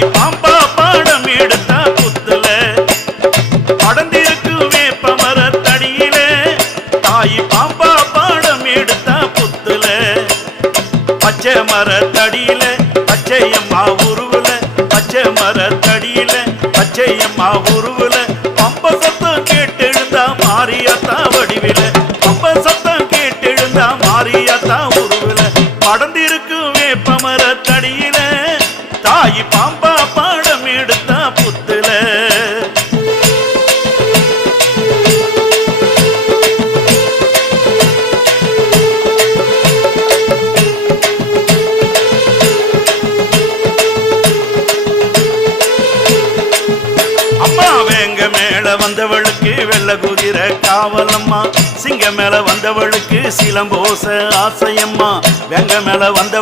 தாய் பாம்பா பாடம் எடுத்த புத்துல படந்திருக்கு வேப்ப மரத்தடியில தாய் பாம்பா பாடம் எடுத்த புத்துல பச்சை மரத்தடியில பச்சையம்மா உருவுல பச்சை மரத்தடியில பச்சையம்மா உருவுல பம்ப சத்தம் கேட்டெழுந்தா மாரியாத்தா வடிவில பம்ப சத்தம் கேட்டெழுந்தா மாரியாத்தா உருவுல படந்திருக்கு வேப்ப மரத்தடியில தாய் பாம்பா பாடம் எடுத்த புத்துல வந்தவளுக்கு வெள்ள குதிரை காவலம்மா சிங்க மேல வந்தவளுக்கு சிலம்போச ஆசையம்மா வெங்க மேல வந்தவள்